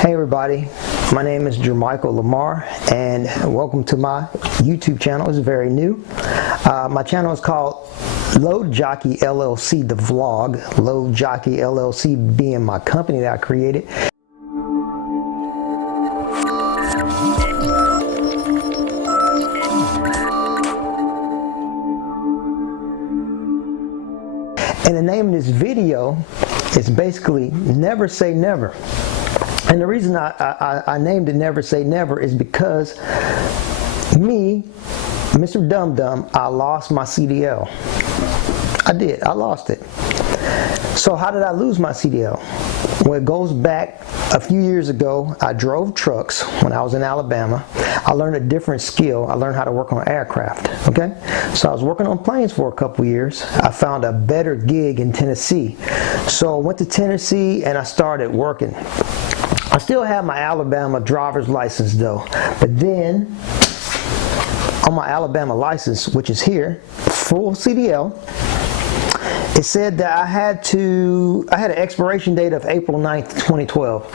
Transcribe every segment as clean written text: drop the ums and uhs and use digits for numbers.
Hey everybody, my name is Jermichael Lamar and welcome to my YouTube channel. It's very new. My channel is called Load Jockey LLC, the vlog. Load Jockey LLC being my company that I created. And the name of this video is basically Never Say Never. And the reason I named it Never Say Never is because me, Mr. Dum Dum, I lost my CDL. I did. I lost it. So how did I lose my CDL? Well, it goes back a few years ago. I drove trucks when I was in Alabama. I learned a different skill. I learned how to work on aircraft. Okay? So I was working on planes for a couple years. I found a better gig in Tennessee. So I went to Tennessee and I started working. I still have my Alabama driver's license though, but then on my Alabama license, which is here, full CDL, it said that I had an expiration date of April 9th, 2012.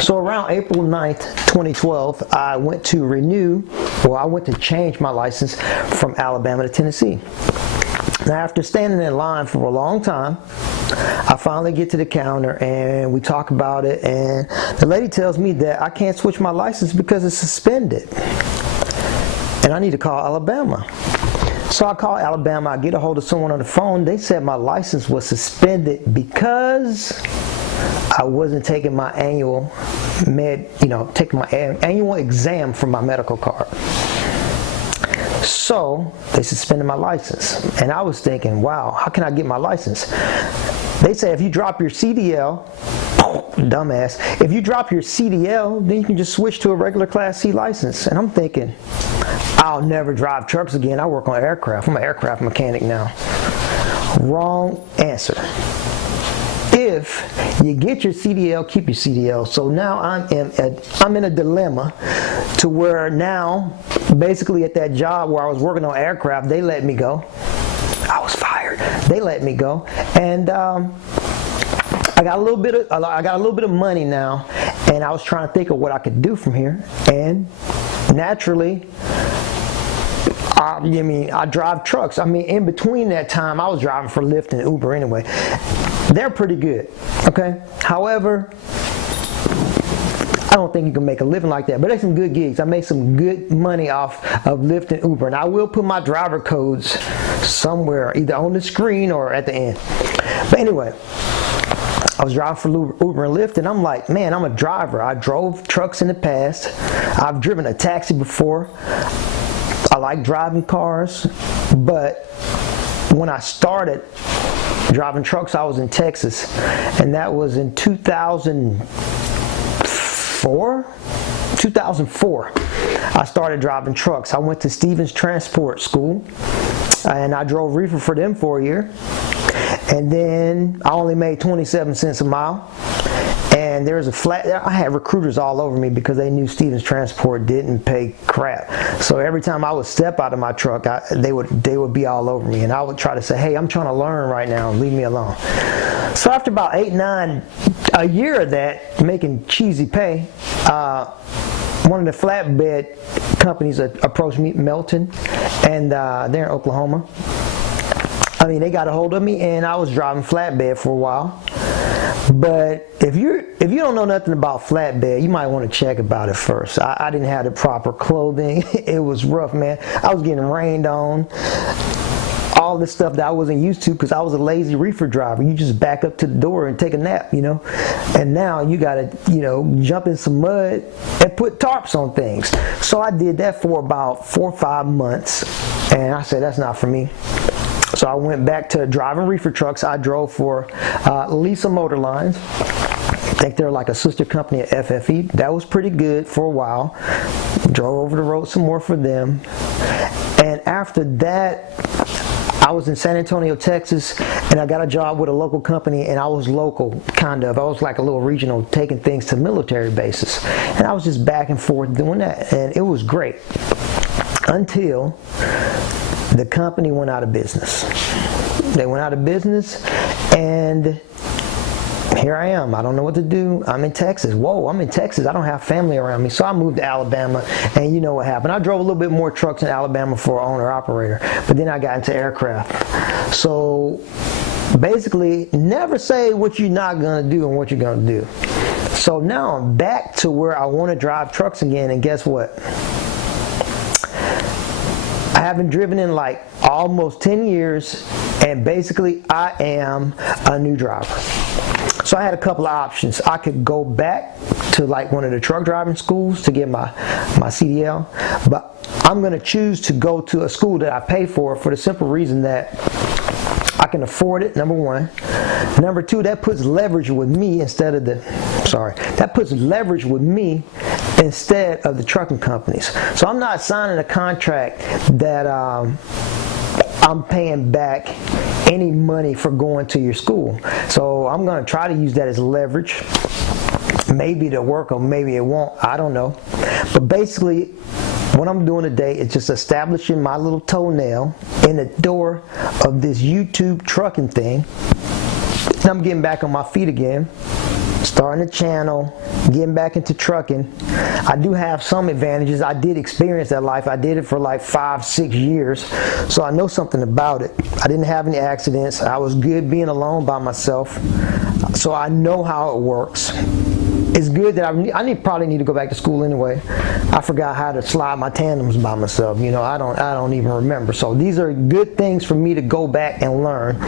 So around April 9th, 2012, I went to I went to change my license from Alabama to Tennessee. Now, after standing in line for a long time, I finally get to the counter and we talk about it, and the lady tells me that I can't switch my license because it's suspended and I need to call Alabama. So I call Alabama, I get a hold of someone on the phone. They said my license was suspended because I wasn't taking my annual taking my annual exam for my medical card. So they suspended my license, and I was thinking, wow, how can I get my license? They say if you drop your CDL, dumbass, if you drop your CDL, then you can just switch to a regular Class C license. And I'm thinking, I'll never drive trucks again. I work on aircraft. I'm an aircraft mechanic now. Wrong answer. If you get your CDL, keep your CDL. So now I'm in a dilemma to where now, basically at that job where I was working on aircraft, they let me go. I was fired. They let me go, and I got a little bit of money now, and I was trying to think of what I could do from here. And naturally, I drive trucks. In between that time, I was driving for Lyft and Uber anyway. They're pretty good, okay? However, I don't think you can make a living like that, but there's some good gigs. I made some good money off of Lyft and Uber, and I will put my driver codes somewhere, either on the screen or at the end. But anyway, I was driving for Uber and Lyft, and I'm like, man, I'm a driver. I drove trucks in the past. I've driven a taxi before. I like driving cars, but when I started driving trucks, I was in Texas, and that was in 2004. I started driving trucks. I went to Stevens Transport School, and I drove reefer for them for a year, and then I only made 27 cents a mile. And there's I had recruiters all over me because they knew Stevens Transport didn't pay crap. So every time I would step out of my truck, they would be all over me, and I would try to say, hey, I'm trying to learn right now, leave me alone. So after about a year of that, making cheesy pay, one of the flatbed companies approached me, Melton, and they're in Oklahoma. They got a hold of me, and I was driving flatbed for a while. But if you don't know nothing about flatbed, you might want to check about it first. I didn't have the proper clothing. It was rough, man. I was getting rained on. All this stuff that I wasn't used to because I was a lazy reefer driver. You just back up to the door and take a nap, And now you got to, jump in some mud and put tarps on things. So I did that for about 4 or 5 months, and I said, that's not for me. So I went back to driving reefer trucks. I drove for Lisa Motor Lines. I think they're like a sister company at FFE. That was pretty good for a while. Drove over the road some more for them. And after that, I was in San Antonio, Texas, and I got a job with a local company, and I was local, kind of. I was like a little regional, taking things to military bases. And I was just back and forth doing that, and it was great. Until the company went out of business. They went out of business, and here I am. I don't know what to do. I'm in Texas. Whoa, I'm in Texas. I don't have family around me. So I moved to Alabama, and you know what happened. I drove a little bit more trucks in Alabama for an owner-operator, but then I got into aircraft. So basically, never say what you're not going to do and what you're going to do. So now I'm back to where I want to drive trucks again, and guess what? I haven't driven in like almost 10 years, and basically I am a new driver. So I had a couple of options. I could go back to like one of the truck driving schools to get my CDL, but I'm going to choose to go to a school that I pay for the simple reason that I can afford it, number one. Number two, that puts leverage with me instead of that puts leverage with me instead of the trucking companies. So I'm not signing a contract that I'm paying back any money for going to your school. So I'm going to try to use that as leverage. Maybe it'll work or maybe it won't. I don't know. But basically, what I'm doing today is just establishing my little toenail in the door of this YouTube trucking thing. And I'm getting back on my feet again, starting a channel, getting back into trucking. I do have some advantages. I did experience that life. I did it for like 5-6 years, so I know something about it. I didn't have any accidents. I was good being alone by myself, so I know how it works. It's good that I probably need to go back to school anyway. I forgot how to slide my tandems by myself. You know, I don't even remember. So these are good things for me to go back and learn.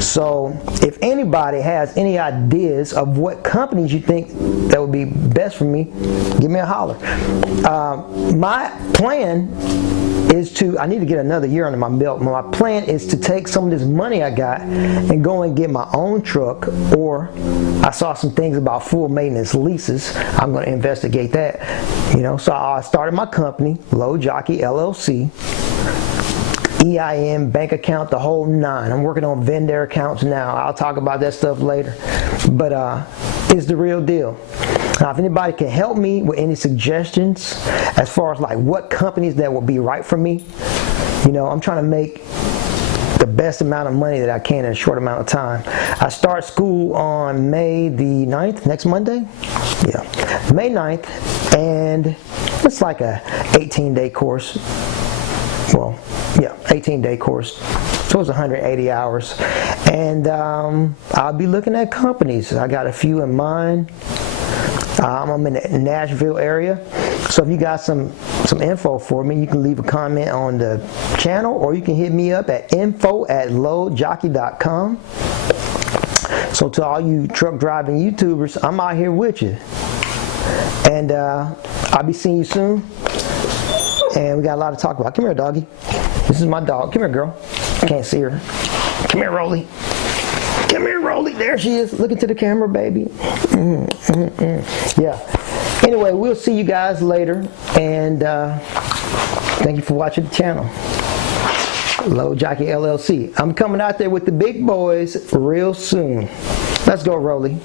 So if anybody has any ideas of what companies you think that would be best for me, give me a holler. My plan is I need to get another year under my belt. My plan is to take some of this money I got and go and get my own truck, or I saw some things about full maintenance leases. I'm going to investigate that. You know, so I started my company, Low Jockey LLC. EIN, bank account, the whole nine. I'm working on vendor accounts now. I'll talk about that stuff later. But it's the real deal. Now, if anybody can help me with any suggestions as far as like what companies that will be right for me, you know, I'm trying to make the best amount of money that I can in a short amount of time. I start school on May the 9th, next Monday. Yeah, May 9th, and it's like a 18-day course. Well, yeah, 18-day course. So it's 180 hours. And I'll be looking at companies. I got a few in mind. I'm in the Nashville area. So if you got some info for me, you can leave a comment on the channel, or you can hit me up at info@lowjockey.com. So to all you truck driving YouTubers, I'm out here with you. And I'll be seeing you soon. And we got a lot to talk about. Come here, doggy. This is my dog. Come here, girl. Can't see her. Come here, Rolly. Come here, Rolly. There she is. Look into the camera, baby. Yeah. Anyway, we'll see you guys later. And thank you for watching the channel. Low Jockey LLC. I'm coming out there with the big boys real soon. Let's go, Rolly.